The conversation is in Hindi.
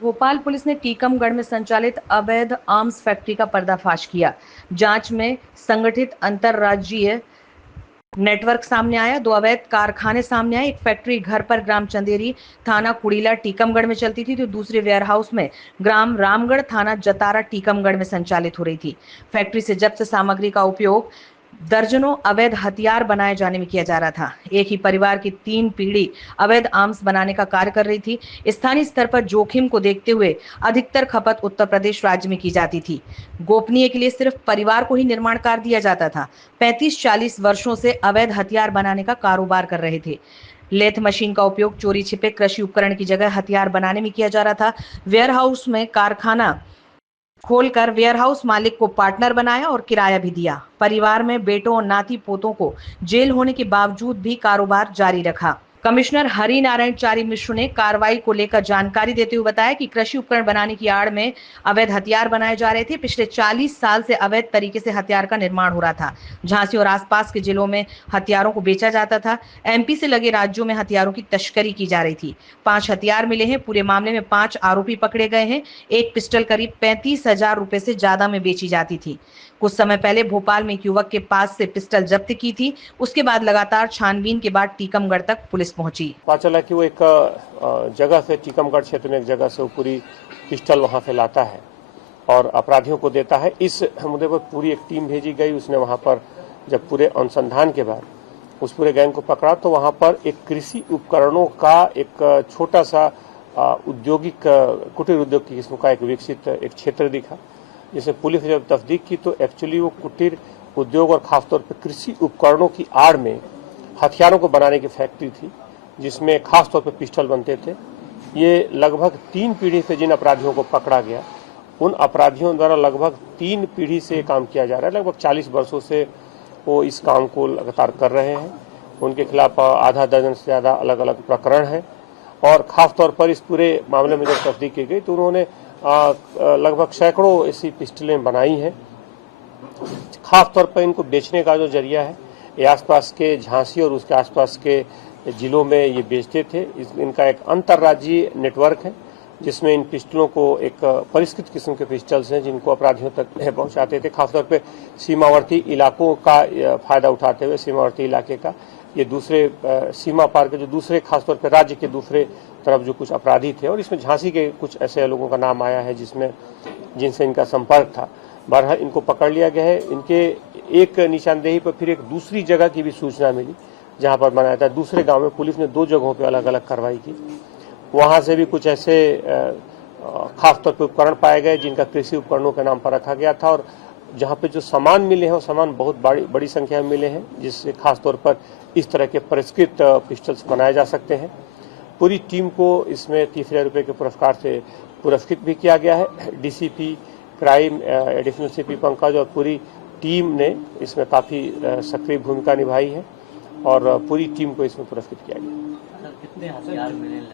भोपाल पुलिस ने टीकमगढ़ में संचालित अवैध आर्म्स फैक्ट्री का पर्दाफाश किया। जांच में संगठित अंतरराज्यीय नेटवर्क सामने आया। 2 अवैध कारखाने सामने आए। एक फैक्ट्री घर पर ग्राम चंदेरी थाना कुड़ीला टीकमगढ़ में चलती थी, तो दूसरे वेयरहाउस में ग्राम रामगढ़ थाना जतारा टीकमगढ़ में संचालित हो रही थी। फैक्ट्री से जब्त सामग्री का उपयोग दर्जनों अवैध हथियार बनाए जाने में किया जा रहा था। एक ही परिवार की 3 पीढ़ी अवैध आर्म्स बनाने का कार्य कर रही थी। स्थानीय स्तर पर जोखिम को देखते हुए अधिकतर खपत उत्तर प्रदेश राज्य में की जाती थी। गोपनीय के लिए सिर्फ परिवार को ही निर्माण कार्य दिया जाता था। 35-40 वर्षों से अवैध हथियार बनाने का कारोबार कर रहे थे। लेथ मशीन का उपयोग चोरी छिपे कृषि उपकरण की जगह हथियार बनाने में किया जा रहा था। वेयरहाउस में कारखाना खोलकर वेयरहाउस मालिक को पार्टनर बनाया और किराया भी दिया। परिवार में बेटों और नाती पोतों को जेल होने के बावजूद भी कारोबार जारी रखा। कमिश्नर हरि नारायण चारी मिश्र ने कार्रवाई को लेकर जानकारी देते हुए बताया कि कृषि उपकरण बनाने की आड़ में अवैध हथियार बनाए जा रहे थे। पिछले 40 साल से अवैध तरीके से हथियार का निर्माण हो रहा था। झांसी और आसपास के जिलों में हथियारों को बेचा जाता था। एमपी से लगे राज्यों में हथियारों की तस्करी की जा रही थी। 5 हथियार मिले हैं। पूरे मामले में 5 आरोपी पकड़े गए हैं। एक पिस्टल करीब 35,000 रुपए से ज्यादा में बेची जाती थी। कुछ समय पहले भोपाल में एक युवक के पास से पिस्टल जब्त की थी। उसके बाद लगातार छानबीन के बाद टीकमगढ़ तक पुलिस पहुंची। पता चला कि वो एक जगह से टीकमगढ़ क्षेत्र में एक जगह से वो पूरी पिस्टल वहां से लाता है और अपराधियों को देता है। इस मुद्दे पर पूरी एक टीम भेजी गई। उसने वहां पर जब पूरे अनुसंधान के बाद उस पूरे गैंग को पकड़ा तो वहां पर एक कृषि उपकरणों का एक छोटा सा औद्योगिक कुटीर उद्योग की किस्म का एक विकसित एक क्षेत्र दिखा, जिसे पुलिस ने जब तस्दीक की तो एक्चुअली वो कुटीर उद्योग और खासतौर पर कृषि उपकरणों की आड़ में हथियारों को बनाने की फैक्ट्री थी, जिसमें खास तौर पर पिस्टल बनते थे। ये लगभग 3 पीढ़ी से जिन अपराधियों को पकड़ा गया, उन अपराधियों द्वारा लगभग 3 पीढ़ी से काम किया जा रहा है। लगभग 40 वर्षों से वो इस काम को लगातार कर रहे हैं। उनके खिलाफ आधा दर्जन से ज़्यादा अलग अलग प्रकरण है और खास तौर पर इस पूरे मामले में जब तस्दीक की गई तो उन्होंने लगभग सैकड़ों ऐसी पिस्टलें बनाई हैं। खास तौर पर इनको बेचने का जो जरिया है ये आसपास के झांसी और उसके आसपास के जिलों में ये बेचते थे। इनका एक अंतर्राज्यीय नेटवर्क है जिसमें इन पिस्टलों को एक परिष्कृत किस्म के पिस्टल्स हैं जिनको अपराधियों तक पहुंचाते थे। खासतौर पे सीमावर्ती इलाकों का फायदा उठाते हुए सीमावर्ती इलाके का ये दूसरे सीमा पार के जो दूसरे खासतौर पे राज्य के दूसरे तरफ जो कुछ अपराधी थे और इसमें झांसी के कुछ ऐसे लोगों का नाम आया है जिनसे इनका संपर्क था। बहरहाल इनको पकड़ लिया गया है। इनके एक निशानदेही पर फिर एक दूसरी जगह की भी सूचना मिली जहां पर बनाया था। दूसरे गांव में पुलिस ने 2 जगहों पर अलग अलग कार्रवाई की। वहां से भी कुछ ऐसे खासतौर पर उपकरण पाए गए जिनका कृषि उपकरणों के नाम पर रखा गया था और जहां पे जो सामान मिले हैं वो सामान बहुत बड़ी संख्या में मिले हैं, जिससे खासतौर पर इस तरह के परिष्कृत पिस्टल्स बनाए जा सकते हैं। पूरी टीम को इसमें 30,000 रुपये के पुरस्कार से पुरस्कृत भी किया गया है। DCP crime additional CP Pankaj और पूरी टीम ने इसमें काफ़ी सक्रिय भूमिका निभाई है और पूरी टीम को इसमें पुरस्कृत किया गया। कितने हथियार मिले?